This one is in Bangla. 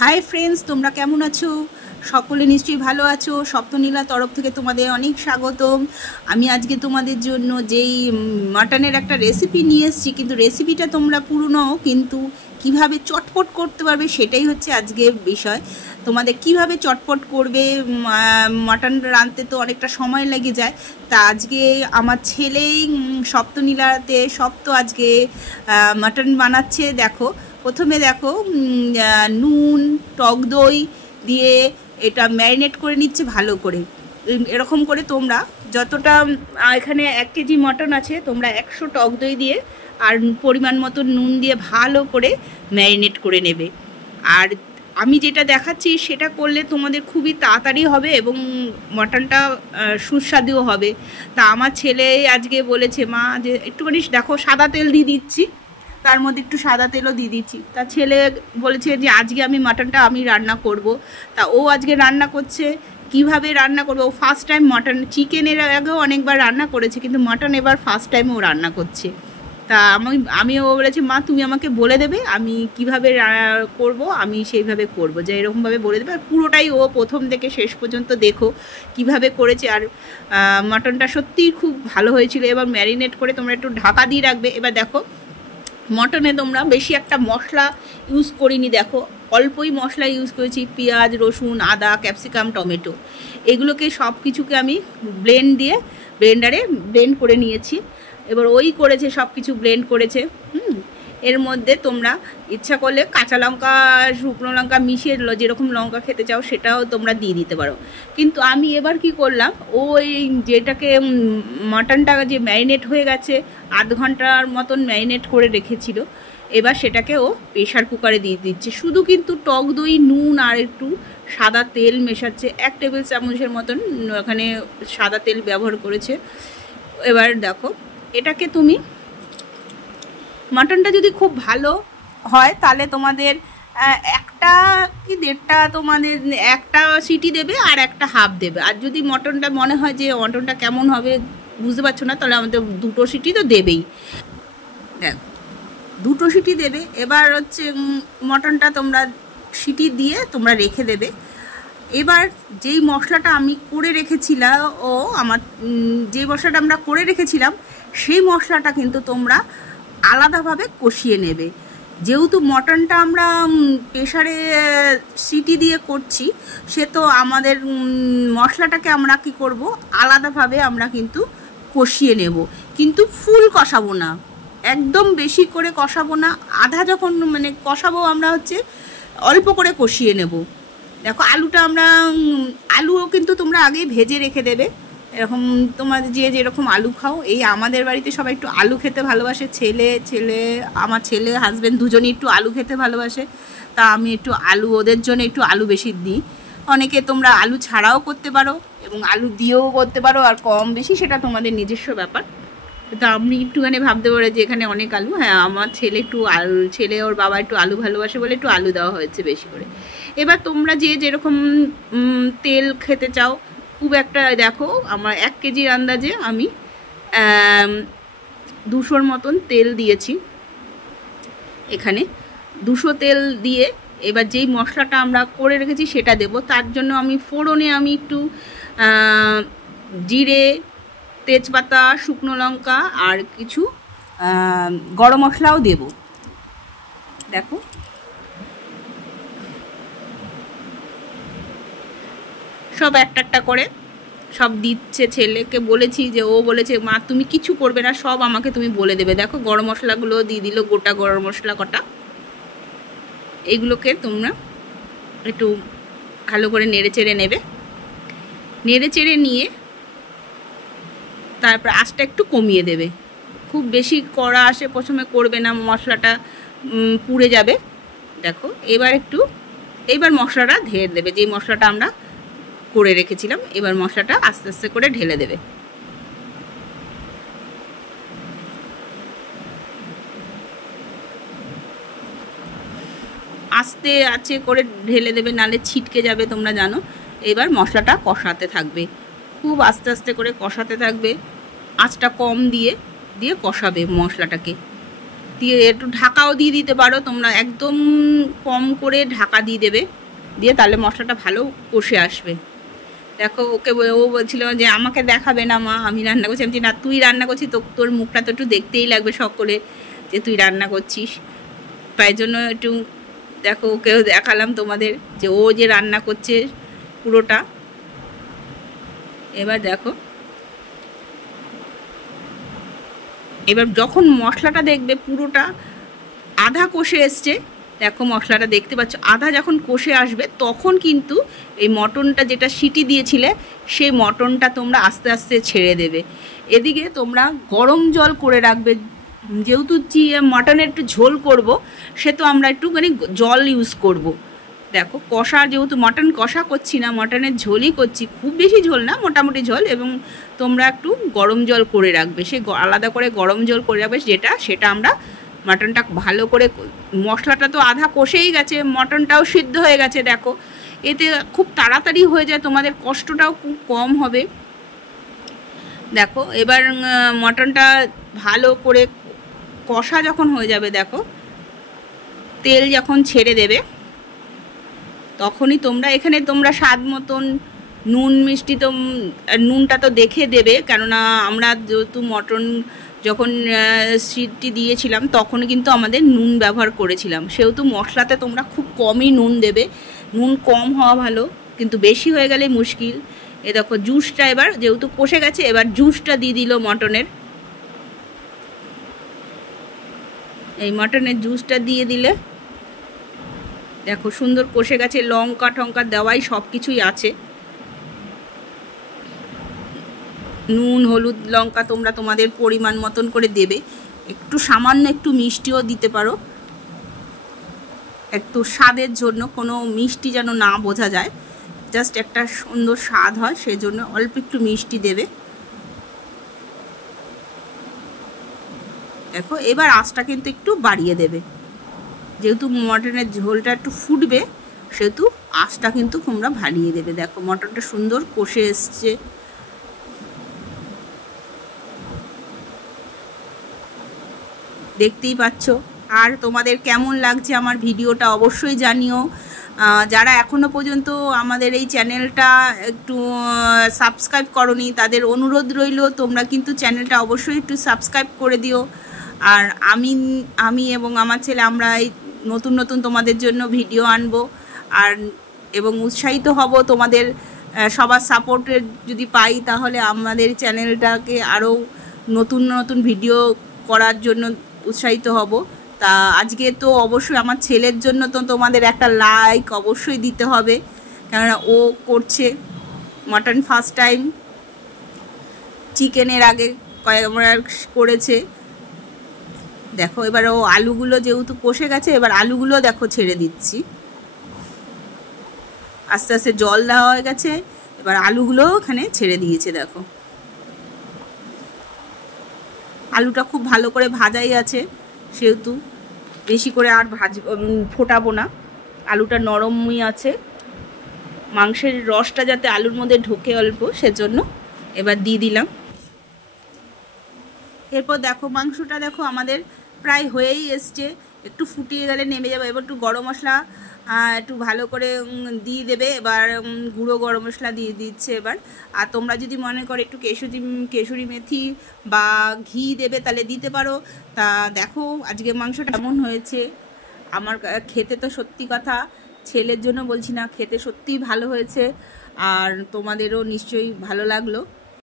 হাই ফ্রেন্ডস, তোমরা কেমন আছো? সকলে নিশ্চয়ই ভালো আছো। সপ্তনীলা তরফ থেকে তোমাদের অনেক স্বাগতম। আমি আজকে তোমাদের জন্য যেই মাটনের একটা রেসিপি নিয়ে এসেছি, কিন্তু রেসিপিটা তোমরা পুরনো, কিন্তু কিভাবে চটপট করতে পারবে সেটাই হচ্ছে আজকে বিষয়। তোমাদের কিভাবে চটপট করবে, মাটন রাঁধতে তো অনেকটা সময় লেগে যায়। তা আজকে আমার ছেলেই সপ্তনীলাতে সপ্ত আজকে মাটন বানাচ্ছে। দেখো, প্রথমে দেখো নুন টক দই দিয়ে এটা ম্যারিনেট করে নিচ্ছে ভালো করে। এরকম করে তোমরা যতটা এখানে 1 কেজি মটন আছে, তোমরা 100 টক দই দিয়ে আর পরিমাণ মতো নুন দিয়ে ভালো করে ম্যারিনেট করে নেবে। আর আমি যেটা দেখাচ্ছি সেটা করলে তোমাদের খুবই তাড়াতাড়ি হবে এবং মটনটা সুস্বাদুও হবে। তা আমার ছেলে আজকে বলেছে, মা যে একটুখানি দেখো সাদা তেল দিয়ে দিচ্ছি, তার মধ্যে একটু সাদা তেলও দিয়ে দিচ্ছি। তা ছেলে বলেছে যে আজকে আমি মাটনটা আমি রান্না করব। তা ও আজকে রান্না করছে। কিভাবে রান্না করবে, ও ফার্স্ট টাইম মাটন, চিকেনের আগেও অনেকবার রান্না করেছে, কিন্তু মাটন এবার ফার্স্ট টাইম ও রান্না করছে। তা আমি ও বলেছে, মা তুমি আমাকে বলে দেবে আমি কিভাবে করব, আমি সেইভাবে করব, যে এরকমভাবে বলে দেবে। আর পুরোটাই ও প্রথম থেকে শেষ পর্যন্ত দেখো কিভাবে করেছে। আর মাটনটা সত্যিই খুব ভালো হয়েছিল। এবার ম্যারিনেট করে তোমরা একটু ঢাকা দিয়ে রাখবে। এবার দেখো, মটনে তোমরা বেশি একটা মশলা ইউজ করিনি, দেখো অল্পই মশলা ইউজ করেছি। পেঁয়াজ, রসুন, আদা, ক্যাপসিকাম, টমেটো, এগুলোকে সব কিছুকে আমি ব্লেন্ডারে ব্লেন্ড করে নিয়েছি। এবার ওই করেছে, সব কিছু ব্লেন্ড করেছে। এর মধ্যে তোমরা ইচ্ছা করলে কাঁচা লঙ্কা, শুকনো লঙ্কা মিশিয়ে যেরকম লঙ্কা খেতে চাও সেটাও তোমরা দিয়ে দিতে পারো। কিন্তু আমি এবার কি করলাম, ওই যেটাকে মাটনটা যে ম্যারিনেট হয়ে গেছে, আধ ঘন্টার মতন ম্যারিনেট করে রেখেছিল, এবার সেটাকে ও প্রেশার কুকারে দিয়ে দিচ্ছে। শুধু কিন্তু টক দই, নুন আর একটু সাদা তেল মেশাচ্ছে। 1 টেবিল চামচের মতন এখানে সাদা তেল ব্যবহার করেছে। এবার দেখো, এটাকে তুমি, মাটনটা যদি খুব ভালো হয় তাহলে তোমাদের 1টা কি 1.5টা তোমাদের 1টা সিটি দেবে আর 1টা হাফ দেবে। আর যদি মটনটা মনে হয় যে মটনটা কেমন হবে বুঝতে পারছো না, তাহলে আমাদের 2টো সিটি তো দেবেই। দেখ, 2টো সিটি দেবে। এবার হচ্ছে মটনটা তোমরা সিটি দিয়ে তোমরা রেখে দেবে। এবার যেই মশলাটা আমি করে রেখেছিলাম, যেই মশলাটা আমরা করে রেখেছিলাম সেই মশলাটা কিন্তু তোমরা আলাদাভাবে কষিয়ে নেবে। যেহেতু মটনটা আমরা প্রেশারে সিটি দিয়ে করছি, সে তো আমাদের মশলাটাকে আমরা কি করব, আলাদাভাবে আমরা কিন্তু কষিয়ে নেব। কিন্তু ফুল কষাবো না, একদম বেশি করে কষাবো না। আধা যখন কষাবো, আমরা হচ্ছে অল্প করে কষিয়ে নেব। দেখো, আলুও কিন্তু তোমরা আগেই ভেজে রেখে দেবে। এরকম তোমাদের যে যেরকম আলু খাও, এই আমাদের বাড়িতে সবাই একটু আলু খেতে ভালোবাসে। আমার ছেলে হাজব্যান্ড দুজনেই একটু আলু খেতে ভালোবাসে। তা আমি একটু আলু, ওদের জন্য একটু আলু বেশি দিই। অনেকে তোমরা আলু ছাড়াও করতে পারো এবং আলু দিয়েও করতে পারো, আর কম বেশি সেটা তোমাদের নিজস্ব ব্যাপার। তা আমি একটুখানি ভাবতে পারে যে এখানে অনেক আলু, হ্যাঁ আমার ছেলে ওর বাবা একটু আলু ভালোবাসে বলে একটু আলু দেওয়া হয়েছে বেশি করে। এবার তোমরা যে যেরকম তেল খেতে চাও, খুব একটা, দেখো আমার 1 কেজির আন্দাজে আমি 200-র মতন তেল দিয়েছি এখানে। 200 তেল দিয়ে এবার যেই মশলাটা আমরা করে রেখেছি সেটা দেব। তার জন্য আমি ফোড়নে একটু জিরে, তেজপাতা, শুকনো লঙ্কা আর কিছু গরম মশলাও দেব। দেখো, সব একটা করে সব দিচ্ছে। ছেলেকে বলেছি, যে ও বলেছে, মা তুমি কিছু করবে না, সব আমাকে তুমি বলে দেবে। দেখো, গরম মশলাগুলো দিয়ে দিল, গোটা গরম মশলা কটা। এইগুলোকে তোমরা একটু ভালো করে নেড়ে চেড়ে নেবে। নেড়ে চেড়ে নিয়ে তারপর আঁচটা একটু কমিয়ে দেবে। খুব বেশি কড়া আসে প্রথমে করবে না, মশলাটা পুড়ে যাবে। দেখো, এবার মশলাটা ঢেলে দেবে, যেই মশলাটা আমরা করে রেখেছিলাম। এবার মশলাটা আস্তে আস্তে করে ঢেলে দেবে। আস্তে আছে করে ঢেলে দেবে, নালে ছিটকে যাবে, তোমরা জানো। এবার মশলাটা কষাতে থাকবে, খুব আস্তে আস্তে করে কষাতে থাকবে। আঁচটা কম দিয়ে কষাবে মশলাটাকে। দিয়ে একটু ঢাকাও দিয়ে দিতে পারো তোমরা, একদম কম করে ঢাকা দিয়ে দেবে, দিয়ে তাহলে মশলাটা ভালো কষে আসবে। দেখো ওকে ও বলছিল যে আমাকে দেখাবে না মা আমি রান্না করছি, আমি না তুই রান্না করছিস, তো তোর মুখটা তো একটু দেখতেই লাগবে সকলে যে তুই রান্না করছিস, তাই জন্য একটু দেখো ওকেও দেখালাম তোমাদের যে ও যে রান্না করছে পুরোটা। এবার দেখো, এবার যখন মশলাটা দেখবে পুরোটা আধা কষে এসছে, দেখো মশলাটা দেখতে পাচ্ছ আধা যখন কষে আসবে তখন কিন্তু এই মটনটা যেটা সিটি দিয়েছিলে সেই মটনটা তোমরা আস্তে আস্তে ছেড়ে দেবে। এদিকে তোমরা গরম জল করে রাখবে, যেহেতু মটনের একটু ঝোল করব সে তো আমরা একটুখানি জল ইউজ করব। দেখো কষা, যেহেতু মটন কষা করছি না, মটনের ঝোলই করছি, খুব বেশি ঝোল না, মোটামুটি ঝোল, এবং তোমরা একটু গরম জল করে রাখবে, সে আলাদা করে গরম জল করে রাখবে, সেটা আমরা মটনটা ভালো করে, মশলাটা তো আধা কষেই গেছে, মটনটাও সিদ্ধ হয়ে গেছে, দেখো এতে খুব তাড়াতাড়ি হয়ে যায়, তোমাদের কষ্টটাও খুব কম হবে। দেখো এবার মটনটা ভালো করে কষা যখন হয়ে যাবে, দেখো তেল যখন ছেড়ে দেবে তখনই তোমরা এখানে তোমরা স্বাদ মতন নুন মিষ্টি তো নুনটা তো দেখে দেবে, কেননা আমরা যেহেতু মটন যখন সিটি দিয়েছিলাম তখন কিন্তু আমাদের নুন ব্যবহার করেছিলাম, সেহেতু মশলাতে তোমরা খুব কমই নুন দেবে, নুন কম হওয়া ভালো, কিন্তু বেশি হয়ে গেলে মুশকিল। এ দেখো জুসটা এবার যেহেতু কষে গেছে, এবার জুসটা দিয়ে দিল মটনের, এই মটনের জুসটা দিয়ে দিলে দেখো সুন্দর কষে গেছে, লঙ্কা টঙ্কা দেওয়াই সব কিছুই আছে, নুন হলুদ লঙ্কা তোমরা তোমাদের পরিমাণ মতন করে দেবে, একটু সামান্য একটু মিষ্টিও দিতে পারো, একটু স্বাদের জন্য, কোনো মিষ্টি যেন না বোঝা যায়, জাস্ট একটা সুন্দর স্বাদ হয় সেজন্য অল্প একটু মিষ্টি দেবে। দেখো এবার আঁচটা কিন্তু একটু বাড়িয়ে দেবে, যেহেতু মটনের ঝোলটা একটু ফুটবে সেহেতু আঁচটা কিন্তু তোমরা বাড়িয়ে দেবে। দেখো মটনটা সুন্দর কষে এসছে, দেখতেই পাচ্ছ। আর তোমাদের কেমন লাগছে আমার ভিডিওটা অবশ্যই জানিও, যারা এখনও পর্যন্ত আমাদের এই চ্যানেলটা একটু সাবস্ক্রাইব করনি তাদের অনুরোধ রইল তোমরা কিন্তু চ্যানেলটা অবশ্যই একটু সাবস্ক্রাইব করে দিও। আর আমি এবং আমার ছেলে আমরা এই নতুন নতুন তোমাদের জন্য ভিডিও আনবো, আর এবং উৎসাহিত হব তোমাদের সবার সাপোর্টের যদি পাই তাহলে আমাদের চ্যানেলটাকে আরও নতুন নতুন ভিডিও করার জন্য উৎসাহিত হব। তা আজকে তো অবশ্যই আমার ছেলের জন্য তো তোমাদের একটা লাইক অবশ্যই দিতে হবে, কেননা ও করছে মটন ফার্স্ট টাইম, চিকেনের আগে কয়েকবার করেছে। দেখো এবার ও আলুগুলো যেহেতু কষে গেছে, এবার আলুগুলো দেখো ছেড়ে দিচ্ছি, আস্তে আস্তে জল দেওয়া হয়ে গেছে, এবার আলুগুলো এখানে ছেড়ে দিয়েছে। দেখো আলুটা খুব ভালো করে ভাজাই আছে, সেহেতু বেশি করে আর ফোটাবো না, আলুটা নরমই আছে, মাংসের রসটা যাতে আলুর মধ্যে ঢোকে অল্প সেজন্য এবার দিয়ে দিলাম। এরপর দেখো মাংসটা দেখো আমাদের প্রায় হয়েই এসছে, একটু ফুটিয়ে গেলে নেমে যাবে। এবার একটু গরম মশলা একটু ভালো করে দিয়ে দেবে, এবার গুঁড়ো গরম মশলা দিয়ে দিচ্ছে এবার। আর তোমরা যদি মনে করো একটু কেশরি মেথি বা ঘি দেবে তাহলে দিতে পারো। তা দেখো আজকে মাংসটা কেমন হয়েছে, আমার খেতে তো সত্যি কথা, ছেলের জন্য বলছি না, খেতে সত্যিই ভালো হয়েছে, আর তোমাদেরও নিশ্চয়ই ভালো লাগলো।